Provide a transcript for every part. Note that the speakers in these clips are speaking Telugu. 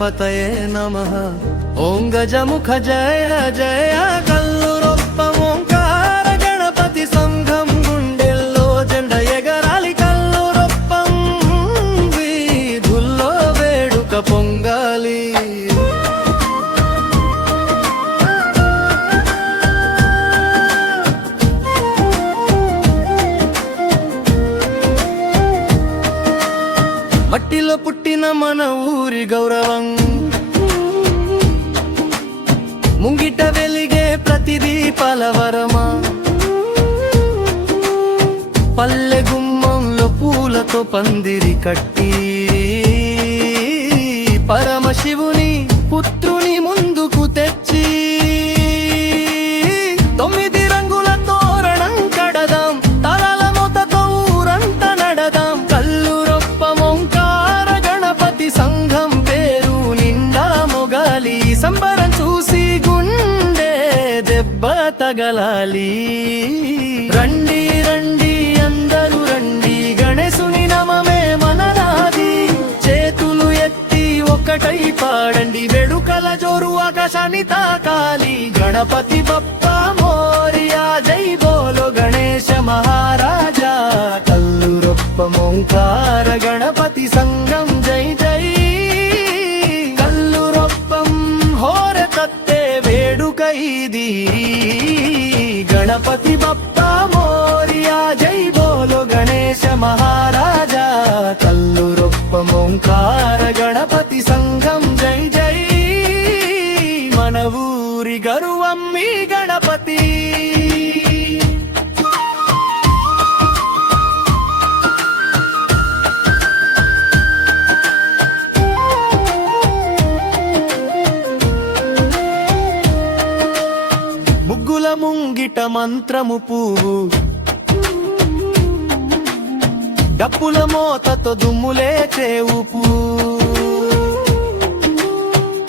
గణపతయే నమః. ఓం గజముఖ జయ జయ కల్లురొప్పం ఓంకార గణపతి సంఘం గుండెల్లో జెండ ఎగరాలి కల్లురొప్పం వీధుల్లో వేడుక పొంగాలి. మట్టిలో పుట్టిన మన ఊరి గౌరవం ముంగిట వెలిగే ప్రతి దీపాల వరమా. పల్లె గుమ్మంలో పూలతో పందిరి కట్టి పరమశివుని పుత్రుని ముందుకు తెచ్చి 9 రంగుల తోరణం కడదాం, తలల మొతతో ఊరంతా నడదాం. కల్లురొప్పం ఓంకార గణపతి సంఘం పేరు నిండా మొగాలి. సంబరం చూసి గుండె దెబ్బ తగలాలి. రండి రండి అందరూ రండి, గణేశుని నమమే మననాది. చేతులు ఎత్తి ఒకటై పాడండి, వేడుకల జోరు ఆకాశాన్ని తాకాలి. గణపతి బప్పా మోరియా, జై బోలో గణేశ మహారాజా. కల్లురొప్పం ఓంకార గణపతి సంఘం జై జై. కల్లురొప్పం హోర తత్తే వేడుక ఇది. గణపతి బప్పా మోరియా, జై బోలో గణేశ మహారాజా. కల్లురొప్పం ఓంకార గణపతి సంఘం జై జై. మన ఊరి గరువం మీ గణపతి. ముగ్గుల ముంగిట మంత్రము పువ్వు, డప్పుల మోతతో దుమ్ములే చేవుపు.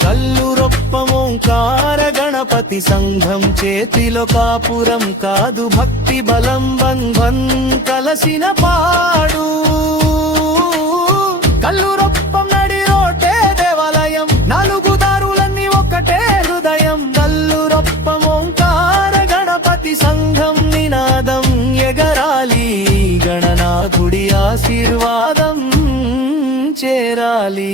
కల్లురొప్పం ఓంకార గణపతి సంఘం చేతిలో కాపురం కాదు, భక్తి బలం బంధం కలసిన పాడు. కల్లురొప్పం నడి రోటే దేవాలయం, 4 దారులన్నీ ఒకటే హృదయం. కల్లురొప్పం ఓంకార గణపతి సంఘం నినాదం ఎగరాలి. గణనాథుడి ఆశీర్వాదం చేరాలి.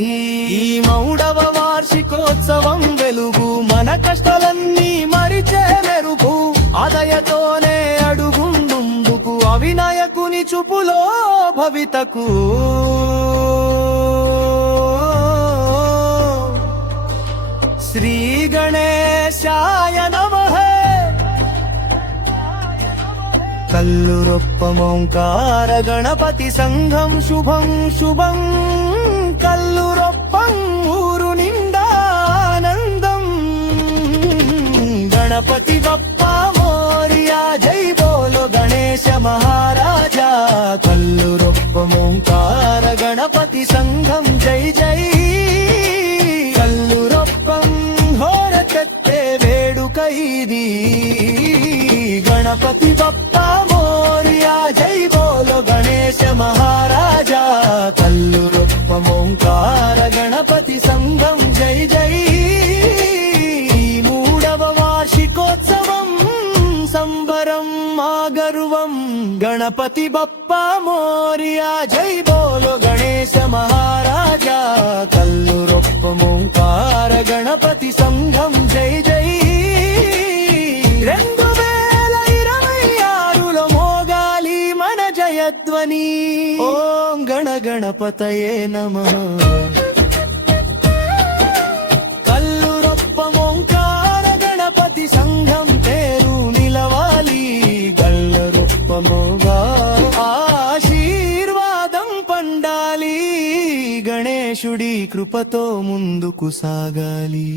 ఈ 3వ వార్షికోత్సవం వెలుగు, మన కష్టాలన్నీ మరిచే మెరుగు. ఆదయతోనే అడుగుందుకు, అవినాయకుని చూపులో భవితకు. శ్రీ గణేశాయ నమః. కల్లురొప్పం ఓంకార గణపతి సంఘం శుభం శుభం. కల్లురొప్పం ఊరు నిండా ఆనందం. గణపతి బప్పా మోరియా, జై బోలో గణేశ మహారాజా. కల్లురొప్పం ఓంకార గణపతి సంఘం జై జై. కల్లురొప్పం హోర తెత్తే వేడుక ఇది. గణపతి బప్పా మోరియా, జై బోలో గణేశ మహారాజా. కల్లురొప్పం ఓంకార గణపతి సంఘం జై జై. 3వ వార్షికోత్సవం సంబరం మా గర్వం. గణపతి బప్పా మోరియా, జై బోలో గణేశ మహారాజా. కల్లురొప్పం ఓంకార గణపతి సంఘం జై జై. 2026లో మోగాలి మన జయధ్వని. ఓం గణ గణపతయే నమః. కల్లురొప్పం ఓంకార గణపతి సంఘం పేరు నిలవాలి. కల్లురొప్పమోగా ఆశీర్వాదం పండాలి. గణేశుడి కృపతో ముందుకు సాగాలి.